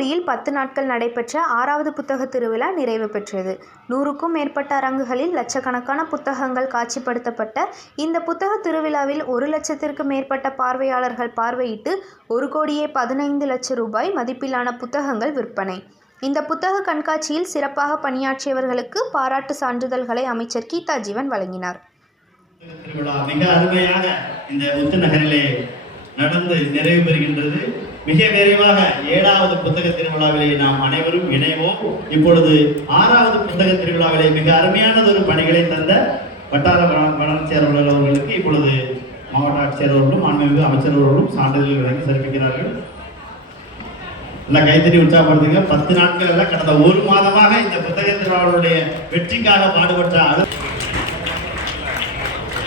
தூத்துக்குடியில் பத்து நாட்கள் நடைபெற்ற ஆறாவது புத்தக திருவிழா நிறைவு பெற்றது. நூறுக்கும் மேற்பட்ட அரங்குகளில் லட்சக்கணக்கான புத்தகங்கள் காட்சிப்படுத்தப்பட்ட இந்த புத்தக திருவிழாவில் ஒரு லட்சத்திற்கு மேற்பட்ட பார்வையாளர்கள் பார்வையிட்டு ஒரு கோடியே பதினைந்து லட்சம் ரூபாய் மதிப்பிலான புத்தகங்கள் விற்பனை. இந்த புத்தக கண்காட்சியில் சிறப்பாக பணியாற்றியவர்களுக்கு பாராட்டு சான்றிதழ்களை அமைச்சர் கீதா ஜீவன் வழங்கினார் மிக அருமையாக இந்த முத்து நகரிலே நடந்து நிறைவு பெறுகின்றது. மிக விரைவாக ஏழாவது புத்தக திருவிழாவிலே நாம் அனைவரும் இணைவோம். இப்பொழுது ஆறாவது புத்தக திருவிழாவிலே மிக அருமையானதொரு பணிகளை தந்த வட்டார வளர்ச்சி அலுவலர் அவர்களுக்கு இப்பொழுது மாவட்ட ஆட்சியர் அவர்களும் மாண்புமிகு அமைச்சர் அவர்களும் சான்றிதழ் வழங்கி சிறப்பிக்கிறார்கள் எல்லாம் கைத்தறி உற்சாகப்படுத்துங்க. பத்து நாட்கள் எல்லாம் கடந்த ஒரு மாதமாக இந்த புத்தக திருவிழாவுடைய வெற்றிக்காக பாடுபட்ட அலு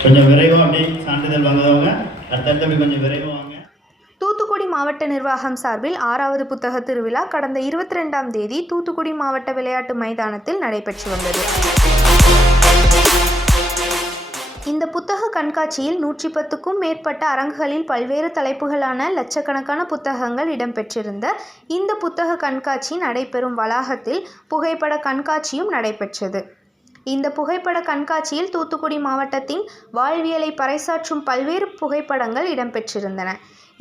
கொஞ்சம் விரைவாக அப்படி சான்றிதழ் வாங்குறவங்க அடுத்தடுத்து கொஞ்சம் விரைவாக தூத்துக்குடி மாவட்ட நிர்வாகம் சார்பில் ஆறாவது புத்தக திருவிழா கடந்த இருபத்தி ரெண்டாம் தேதி தூத்துக்குடி மாவட்ட விளையாட்டு மைதானத்தில் நடைபெற்று வந்தது. இந்த புத்தக கண்காட்சியில் நூற்றி பத்துக்கும் மேற்பட்ட அரங்குகளில் பல்வேறு தலைப்புகளான லட்சக்கணக்கான புத்தகங்கள் இடம்பெற்றிருந்த இந்த புத்தக கண்காட்சி நடைபெறும் வளாகத்தில் புகைப்பட கண்காட்சியும் நடைபெற்றது. இந்த புகைப்பட கண்காட்சியில் தூத்துக்குடி மாவட்டத்தின் வாழ்வியலை பறைசாற்றும் பல்வேறு புகைப்படங்கள் இடம்பெற்றிருந்தன.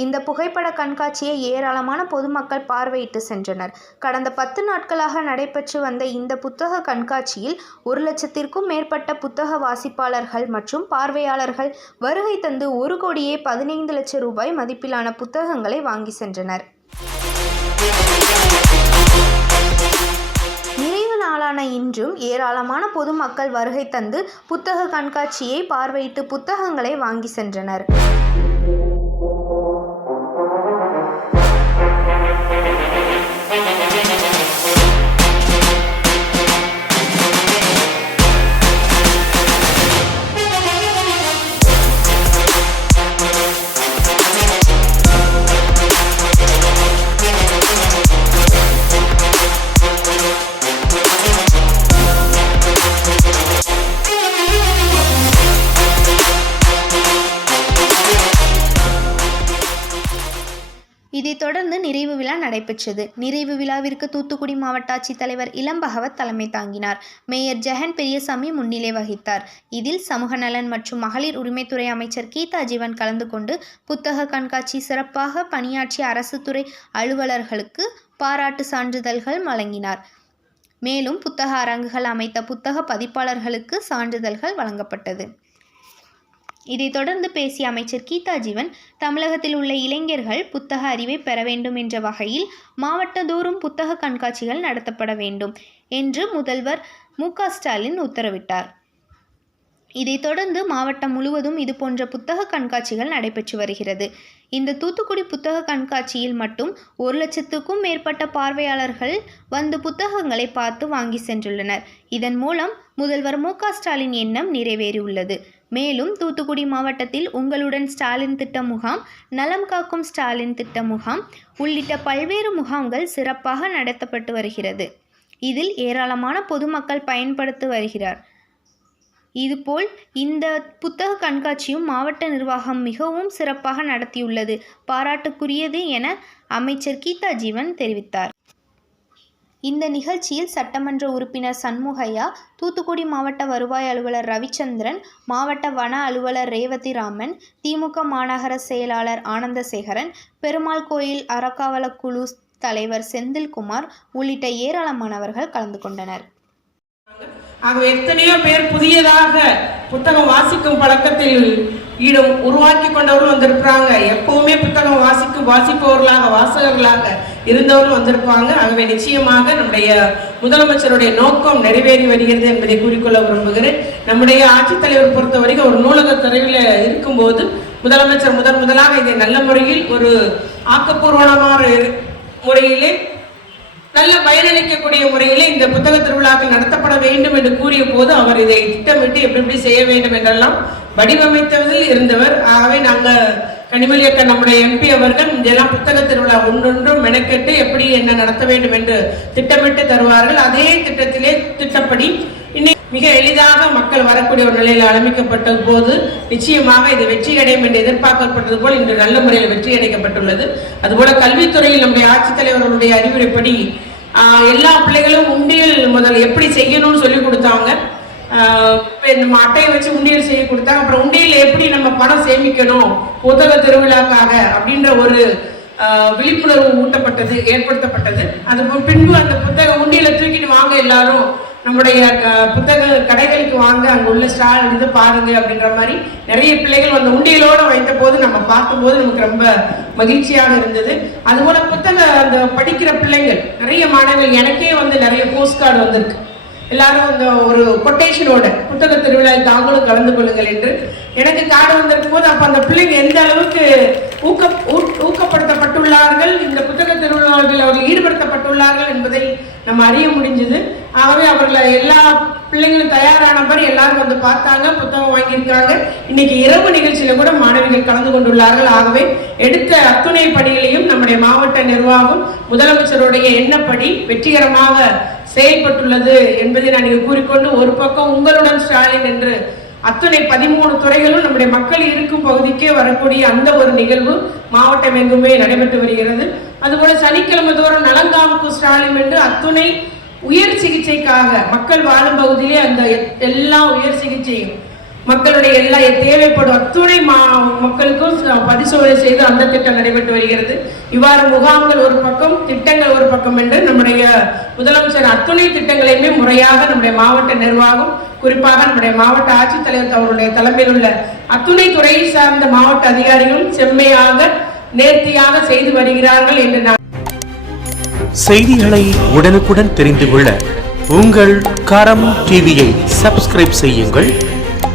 இந்த புகைப்பட கண்காட்சியை ஏராளமான பொதுமக்கள் பார்வையிட்டு சென்றனர். கடந்த பத்து நாட்களாக நடைபெற்று வந்த இந்த புத்தக கண்காட்சியில் ஒரு லட்சத்திற்கும் மேற்பட்ட புத்தக வாசிப்பாளர்கள் மற்றும் பார்வையாளர்கள் வருகை தந்து ஒரு கோடியே பதினைந்து லட்சம் ரூபாய் மதிப்பிலான புத்தகங்களை வாங்கி சென்றனர். நாளான இன்றும் ஏராளமான பொதுமக்கள் வருகை தந்து புத்தக கண்காட்சியை பார்வையிட்டு புத்தகங்களை வாங்கி சென்றனர். நடைபெற்றது. நிறைவு விழாவிற்கு தூத்துக்குடி மாவட்ட ஆட்சித்தலைவர் இளம் பகவத் தலைமை தாங்கினார். மேயர் ஜெகன் பெரியசாமி முன்னிலை வகித்தார். இதில் சமூக நலன் மற்றும் மகளிர் உரிமைத்துறை அமைச்சர் கீதா ஜீவன் கலந்து கொண்டு புத்தக கண்காட்சி சிறப்பாக பணியாற்றிய அரசு துறை அலுவலர்களுக்கு பாராட்டு சான்றிதழ்கள் வழங்கினார். மேலும் புத்தக அரங்குகள் அமைத்த புத்தக பதிப்பாளர்களுக்கு சான்றிதழ்கள் வழங்கப்பட்டது. இதைத் தொடர்ந்து பேசிய அமைச்சர் கீதா ஜீவன் தமிழகத்தில் உள்ள இளைஞர்கள் புத்தக அறிவை பெற வேண்டும் என்ற வகையில் மாவட்டந்தோறும் புத்தக கண்காட்சிகள் நடத்தப்பட வேண்டும் என்று முதல்வர் மு. ஸ்டாலின் உத்தரவிட்டார். இதைத் தொடர்ந்து மாவட்டம் முழுவதும் இதுபோன்ற புத்தக கண்காட்சிகள் நடைபெற்று வருகிறது. இந்த தூத்துக்குடி புத்தக கண்காட்சியில் மட்டும் ஒரு லட்சத்துக்கும் மேற்பட்ட பார்வையாளர்கள் வந்து புத்தகங்களை பார்த்து வாங்கி சென்றுள்ளனர். இதன் மூலம் முதல்வர் மு. ஸ்டாலின் எண்ணம் நிறைவேறியுள்ளது. மேலும் தூத்துக்குடி மாவட்டத்தில் உங்களுடன் ஸ்டாலின் திட்ட முகாம் நலம் காக்கும் ஸ்டாலின் திட்ட முகாம் உள்ளிட்ட பல்வேறு முகாம்கள் சிறப்பாக நடத்தப்பட்டு வருகிறது. இதில் ஏராளமான பொதுமக்கள் பயன்படுத்தி வருகிறார். இதுபோல் இந்த புத்தக கண்காட்சியும் மாவட்ட நிர்வாகம் மிகவும் சிறப்பாக நடத்தியுள்ளது. பாராட்டுக்குரியது என அமைச்சர் கீதா ஜீவன் தெரிவித்தார். இந்த நிகழ்ச்சியில் சட்டமன்ற உறுப்பினர் சண்முகையா தூத்துக்குடி மாவட்ட வருவாய் அலுவலர் ரவிச்சந்திரன் மாவட்ட வன அலுவலர் ரேவதிராமன் திமுக மாநகர செயலாளர் ஆனந்தசேகரன் பெருமாள் கோயில் அறக்காவல குழு தலைவர் செந்தில்குமார் உள்ளிட்ட ஏராளமானவர்கள் கலந்து கொண்டனர். ஆகவே எத்தனையோ பேர் புதியதாக புத்தகம் வாசிக்கும் பழக்கத்தில் ஈடும் உருவாக்கி கொண்டவர்கள் வந்திருக்கிறாங்க. எப்பவுமே புத்தகம் வாசிக்கும் வாசிப்பவர்களாக வாசகர்களாக இருந்தவர்கள் வந்திருப்பாங்க. ஆகவே நிச்சயமாக நம்முடைய முதலமைச்சருடைய நோக்கம் நிறைவேறி வருகிறது என்பதை கூறிக்கொள்ள விரும்புகிறேன். நம்முடைய ஆட்சித்தலைவர் பொறுத்தவரைக்கும் ஒரு நூலக துறையில் இருக்கும்போது முதலமைச்சர் முதன் முதலாக இதை நல்ல முறையில் ஒரு ஆக்கப்பூர்வமான முறையிலே நல்ல பயனளிக்கக்கூடிய முறையிலே இந்த புத்தக திருவிழாக்கள் நடத்தப்பட வேண்டும் என்று கூறிய போது அவர் இதை திட்டமிட்டு எப்படி எப்படி செய்ய வேண்டும் என்றெல்லாம் வடிவமைத்ததில் இருந்தவர். ஆகவே நாங்கள் கனிமொழி அக்கா நம்முடைய எம்பி அவர்கள் இதெல்லாம் புத்தக திருவிழா ஒன்றொன்றும் மெனக்கெட்டு எப்படி என்ன நடத்த வேண்டும் என்று திட்டமிட்டு தருவார்கள். அதே திட்டத்திலே திட்டப்படி இன்னைக்கு மிக எளிதாக மக்கள் வரக்கூடிய ஒரு நிலையில் அமைக்கப்பட்ட போது நிச்சயமாக இது வெற்றியடையும் என்று எதிர்பார்க்கப்பட்டது போல் இன்று நல்ல முறையில் வெற்றி அடைக்கப்பட்டுள்ளது அதுபோல கல்வித்துறையில் நம்முடைய ஆட்சித்தலைவர்களுடைய அறிவுரைப்படி எல்லா பிள்ளைகளும் உண்டியல் முதல் எப்படி செய்யணும்னு சொல்லி கொடுத்தாங்க. நம்ம அட்டையை வச்சு உண்டியல் செய்ய கொடுத்தாங்க அப்புறம் உண்டியல் எப்படி நம்ம பணம் சேமிக்கணும் புத்தக திருவிழாக்காக அப்படின்ற ஒரு விழிப்புணர்வு ஊட்டப்பட்டது ஏற்படுத்தப்பட்டது. அது பின்பு அந்த புத்தக உண்டியலை தூக்கிட்டு வாங்க எல்லாரும் நம்முடைய புத்தக கடைகளுக்கு வாங்க அங்கே உள்ள ஸ்டால் இருந்து பாருங்க அப்படின்ற மாதிரி நிறைய பிள்ளைகள் அந்த உண்டியலோட வைத்த போது நம்ம பார்க்கும்போது நமக்கு ரொம்ப மகிழ்ச்சியாக இருந்தது. அதுபோல புத்தக அந்த படிக்கிற பிள்ளைங்கள் நிறைய மாணவர்கள் எனக்கே வந்து நிறைய போஸ்ட் கார்டு வந்திருக்கு. எல்லாரும் இந்த ஒரு கொட்டேஷனோட புத்தக திருவிழாவில் தாங்களும் கலந்து கொள்ளுங்கள் என்று எனக்கு காடு வந்திருக்கும் போது அப்ப அந்த பிள்ளைங்க எந்த அளவுக்கு ஊக்க ஊக்கப்படுத்தப்பட்டுள்ளார்கள் இந்த புத்தக திருவிழாவில் அவர்கள் ஈடுபடுத்தப்பட்டுள்ளார்கள் என்பதை நம்ம அறிய முடிஞ்சது. ஆகவே அவர்களை எல்லா பிள்ளைங்களும் தயாரான மாதிரி எல்லாரும் வந்து பார்த்தாங்க புத்தகம் வாங்கியிருக்காங்க இன்னைக்கு இரவு நிகழ்ச்சியில கூட மாணவிகள் கலந்து கொண்டுள்ளார்கள். ஆகவே எடுத்த அத்துணை பணிகளையும் நம்முடைய மாவட்ட நிர்வாகம் முதலமைச்சருடைய எண்ணப்படி வெற்றிகரமாக செயல்பட்டுள்ளது என்பதை நான் இங்கு கூறிக்கொண்டு ஒரு பக்கம் உங்களுடன் ஸ்டாலின் என்று அத்துணை பதிமூணு துறைகளும் நம்முடைய மக்கள் இருக்கும் பகுதிக்கே வரக்கூடிய அந்த ஒரு நிகழ்வு மாவட்டம் எங்குமே நடைபெற்று வருகிறது. அதுபோல சனிக்கிழமை தோறும் நலங்காவுக்கு ஸ்டாலின் என்று அத்துணை உயர் சிகிச்சைக்காக மக்கள் வாழும் பகுதியிலே அந்த எல்லா உயர் சிகிச்சையும் மக்களுடைய எல்லா தேவைப்படும் அத்துணை மா மக்களுக்கும் பரிசோதனை செய்து அந்த திட்டம் நடைபெற்று வருகிறது. இவ்வாறு முகாம்கள் ஒரு பக்கம் திட்டங்கள் ஒரு பக்கம் என்று நம்முடைய முதலமைச்சர் அத்துணை திட்டங்களையுமே முறையாக நம்முடைய மாவட்ட நிர்வாகம் குறிப்பாக நம்முடைய மாவட்ட ஆட்சித்தலைவர் அவருடைய தலைமையில் உள்ள அத்துணை துறையை சார்ந்த மாவட்ட அதிகாரிகளும் செம்மையாக நேர்த்தியாக செய்து வருகிறார்கள் என்று நான் செய்திகளை உடனுக்குடன் தெரிந்து கொள்ள உங்கள் கரம் டிவியை சப்ஸ்கிரைப் செய்யுங்கள்.